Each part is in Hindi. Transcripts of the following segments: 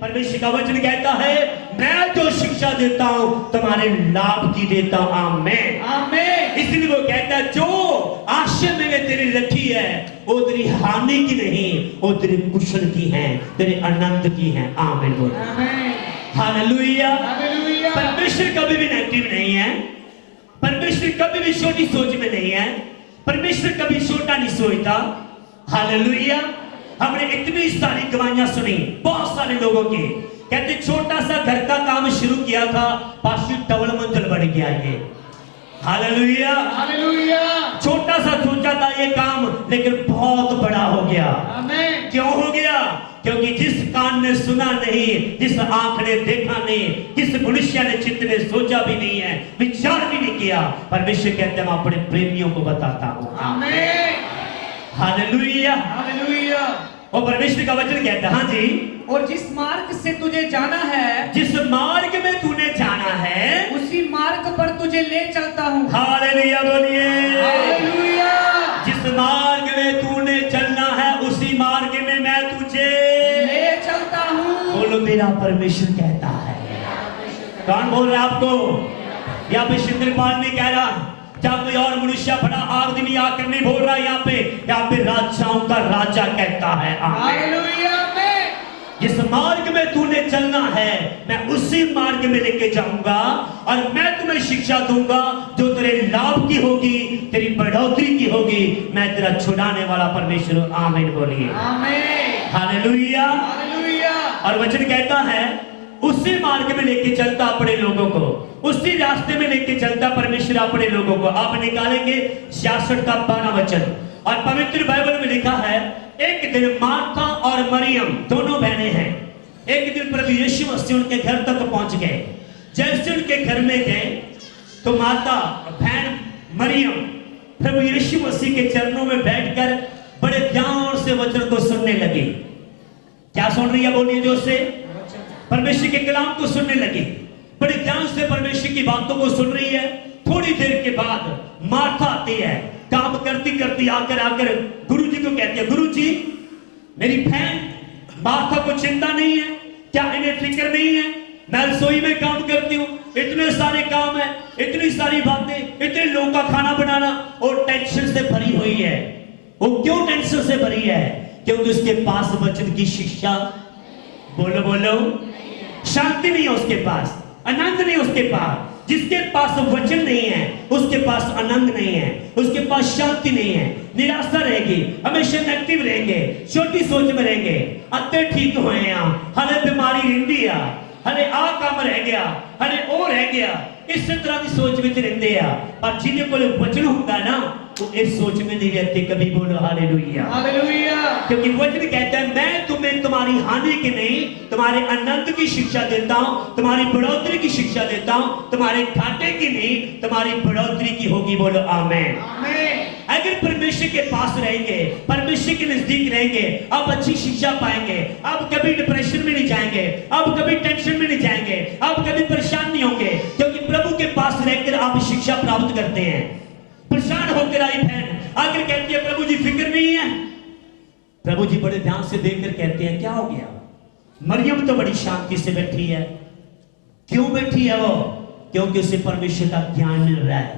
परमेश्वर का वचन कहता है मैं जो शिक्षा देता हूं तुम्हारे लाभ की देता हूं। आमेन आमेन। इसलिए वो कहता है जो आशा मैंने तेरी रखी है वो तेरी हानि की नहीं, वो तेरे कुशल की है, तेरे आनंद की है। आमेन बोल। हालेलुया। हालेलुया। परमेश्वर कभी भी नेगेटिव नहीं है, परमेश्वर कभी भी छोटी सोच में नहीं है, परमेश्वर कभी छोटा नहीं सोचता। हालेलुया। हमने इतनी सारी गवाहियां सुनी बहुत सारे लोगों की, कहते छोटा सा घर का काम शुरू किया था, पांचवी डबल मंजिल बढ़ गया ये। हालेलुया। हालेलुया। छोटा सा सोचा था ये काम, लेकिन बहुत बड़ा हो गया। आमेन। क्यों हो गया? क्योंकि जिस कान ने सुना नहीं, जिस आंख ने देखा नहीं, जिस मनुष्य ने चित्त ने सोचा भी नहीं है, विचार भी नहीं किया, परमेश्वर कहते हैं मैं अपने प्रेमियों को बताता हूं। आमेन। हालेलुया। हालेलुया। और परमेश्वर का वचन कहता है हाँ जी, और जिस मार्ग से तुझे जाना है, जिस मार्ग में तूने जाना है उसी मार्ग पर तुझे ले चलता हूँ। हालेलुया बोलिए। हालेलुया। जिस मार्ग में तूने चलना है उसी मार्ग में मैं तुझे ले चलता हूँ। बोलो मेरा परमेश्वर कहता है। कौन बोल रहा है आपको? यहाँ पे शिंद्रपाल नहीं कह रहा, क्या कोई और मनुष्य बड़ा आदमी आकर नहीं बोल रहा। यहाँ पे राजाओं का राजा कहता है। आमीन। हालेलुया। आमेन। जिस मार्ग में तूने चलना है मैं उसी मार्ग में लेके जाऊंगा और मैं तुम्हें शिक्षा दूंगा जो तेरे लाभ की होगी, तेरी बढ़ोतरी की होगी। मैं तेरा छुड़ाने वाला परमेश्वर हूं। आमीन बोलिए। आमेन। हालेलुया। हालेलुया। और वचन कहता है उसी मार्ग में लेके चलता अपने लोगों को, उसी रास्ते में लेके चलता परमेश्वर अपने लोगों को। आप निकालेंगे 66 का 12 वचन, और पवित्र बाइबल में लिखा है एक दिन मार्था और मरियम दोनों बहनें हैं, एक दिन प्रभु यीशु मसीह उनके घर तक पहुंच गए। जैसे उनके घर में गए तो माता बहन मरियम प्रभु यीशु मसीह के चरणों में बैठकर बड़े ध्यान से वचन को सुनने लगी। क्या सुन रही है? बोलिए जोर से। परमेश्वर के कलाम को सुनने लगी, बड़े ध्यान से परमेश्वर की बातों को सुन रही है। थोड़ी देर के बाद मार्था आती है, काम करती करती आकर गुरुजी को कहती है, गुरुजी मेरी बहन मार्था को चिंता नहीं है क्या? इन्हें फिक्र नहीं है? मैं रसोई में काम करती हूँ, इतने सारे काम है, इतनी सारी बातें, इतने लोगों का खाना बनाना, और टेंशन से भरी हुई है। वो क्यों टेंशन से भरी है? क्योंकि उसके पास वचन की शिक्षा, बोलो बोलो, शांति नहीं है उसके पास, आनंद नहीं उसके पास। जिसके पास वचन नहीं है उसके पास आनंद नहीं है, उसके पास शांति नहीं है, निराशा रहेगी, हमेशा नेगेटिव रहेंगे, छोटी सोच में रहेंगे। अत्ते ठीक हुए यहाँ, हरे बीमारी रही है, हरे आ काम रह गया, हरे ओ रह गया, इस तरह की सोच में रहते हैं। पर जिन्हें को वचन होता है ना वो इस सोच में नहीं रहते कभी। बोलो हालेलुया। हालेलुया। क्योंकि वचन कहता है मैं तुम्हें तुम्हारी हानि की नहीं तुम्हारे आनंद की शिक्षा देता हूं, तुम्हारी बढ़ोतरी की शिक्षा देता हूं, तुम्हारे घाटे की नहीं तुम्हारी बढ़ोतरी की होगी। बोलो आमीन। आमेन। अगर परमेश्वर के पास रहेंगे, परमेश्वर के नजदीक रहेंगे, अब अच्छी शिक्षा पाएंगे, अब कभी डिप्रेशन में नहीं जाएंगे, अब कभी टेंशन में नहीं जाएंगे, अब कभी परेशान नहीं होंगे, क्योंकि प्रभु के पास रहकर आप शिक्षा प्राप्त करते हैं। परेशान होकर आई बहन आकर कहती है प्रभु जी फिक्र नहीं है। प्रभु जी बड़े ध्यान से देखकर कहते हैं क्या हो गया? मरियम तो बड़ी शांति से बैठी है। क्यों बैठी है वो? क्योंकि उसे परमेश्वर का ज्ञान मिल रहा है,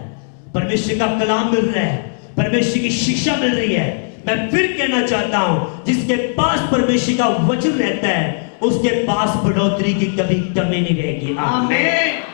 परमेश्वर का कलाम मिल रहा है, परमेश्वर की शिक्षा मिल रही है। मैं फिर कहना चाहता हूं जिसके पास परमेश्वर का वचन रहता है उसके पास बढ़ोतरी की कभी कमी नहीं रहेगी। आमीन।